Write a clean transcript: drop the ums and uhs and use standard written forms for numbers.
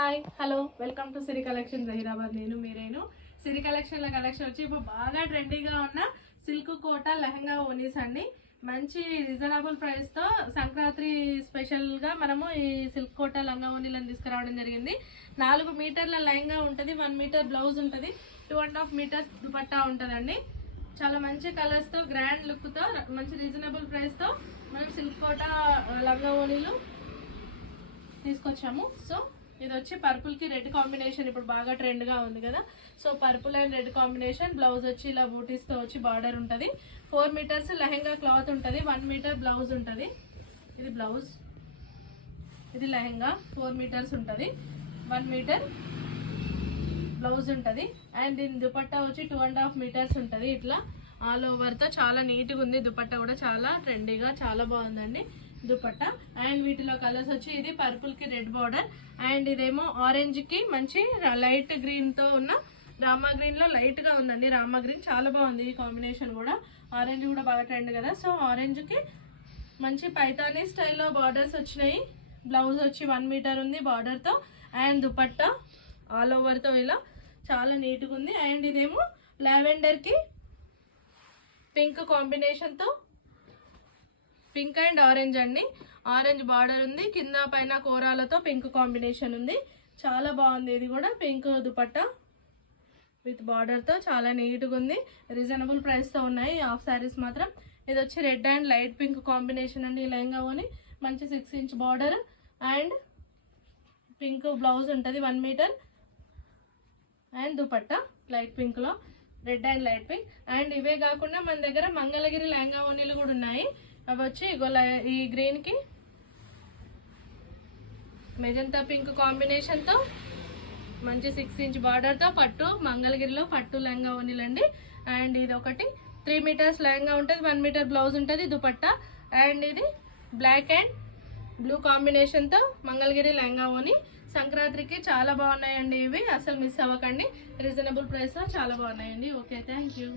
Hi hello welcome to Siri collection Zaheerabad. నేను మీరేను. సిరి కలెక్షన్ల collection వచ్చి ఇప్పుడు బాగా ట్రెండీగా ఉన్న సిల్క్ కోటా లెహంగా ఓనీస్ అండి. మంచి రీజనబుల్ ప్రైస్తో సంక్రాంతి స్పెషల్గా మనము ఈ సిల్క్ కోటా లంగా ఓనీలను తీసుకురావడం జరిగింది. 4 మీటర్ల లెహంగా ఉంటుంది, 1 మీటర్ బ్లౌజ్ ఉంటుంది, 2.5 మీటర్స్ దుపట్టా ఉంటుందండి. చాలా మంచి కలర్స్తో గ్రాండ్ లుక్తో మంచి రీజనబుల్ ప్రైస్తో మనం సిల్క్ కోటా లంగా ఓనీలు తీసుకొచ్చాము. సో ఇది వచ్చి పర్పుల్కి రెడ్ కాంబినేషన్ ఇప్పుడు బాగా ట్రెండ్గా ఉంది కదా. So purple and red combination, blouse వచ్చి ఇలా బూటీస్తో వచ్చి బార్డర్ ఉంటుంది. 4 మీటర్స్ లెహంగా క్లాత్ ఉంటుంది, 1 మీటర్ బ్లౌజ్ ఉంటుంది. ఇది బ్లౌజ్, ఇది లెహంగా 4 మీటర్స్ ఉంటుంది, 1 మీటర్ బ్లౌజ్ ఉంటుంది. అండ్ దీని దుపట్టా వచ్చి 2.5 మీటర్స్ ఉంటుంది. ఇట్లా ఆల్ ఓవర్తో చాలా నీట్గా ఉంది. దుపట్టా కూడా చాలా ట్రెండీగా చాలా బాగుందండి దుపట్టా. అండ్ వీటిలో కలర్స్ వచ్చి ఇది పర్పుల్కి రెడ్ బార్డర్, అండ్ ఇదేమో ఆరెంజ్కి మంచి లైట్ గ్రీన్తో ఉన్న రామా గ్రీన్లో లైట్గా ఉందండి. రామా గ్రీన్ చాలా బాగుంది ఈ కాంబినేషన్ కూడా. ఆరెంజ్ కూడా బాగా ట్రెండ్ కదా. సో ఆరెంజ్కి మంచి పైతానీ స్టైల్లో బార్డర్స్ వచ్చినాయి. బ్లౌజ్ వచ్చి 1 మీటర్ ఉంది బార్డర్తో, అండ్ దుపట్టా ఆల్ ఓవర్తో ఇలా చాలా నీట్గా ఉంది. అండ్ ఇదేమో లావెండర్కి పింక్ కాంబినేషన్తో, పింక్ అండ్ ఆరెంజ్ అండి. ఆరెంజ్ బార్డర్ ఉంది, కింద పైన కోరాలతో పింక్ కాంబినేషన్ ఉంది. చాలా బాగుంది. ఇది కూడా పింక్ దుపట్టా విత్ బార్డర్తో చాలా నీట్గా ఉంది. రీజనబుల్ ప్రైస్తో ఉన్నాయి హాఫ్ శారీస్ మాత్రం. ఇది వచ్చి red and light pink combination అండి. ఈ లెహంగా ఓని మంచి 6 inch border and pink blouse ఉంటుంది, 1 మీటర్ అండ్ దుపట్టా లైట్ పింక్లో, red and light pink. And ఇవే కాకుండా మన దగ్గర మంగళగిరి లెహంగా ఓనీలు కూడా ఉన్నాయి. అవి వచ్చి ఈ గ్రీన్కి మెజంతా పింక్ కాంబినేషన్తో మంచి 6 ఇంచ్ బార్డర్తో పట్టు, మంగళగిరిలో పట్టు లెహంగా ఓనీలండి. అండ్ ఇది ఒకటి 3 మీటర్స్ లెహంగా ఉంటుంది, 1 మీటర్ బ్లౌజ్ ఉంటుంది, దుపట్టా. అండ్ ఇది బ్లాక్ అండ్ బ్లూ కాంబినేషన్తో మంగళగిరి లెహంగా ఓని. సంక్రాంతికి చాలా బాగున్నాయండి ఇవి, అసలు మిస్ అవ్వకండి. రీజనబుల్ ప్రైస్లో చాలా బాగున్నాయండి. Okay, thank you.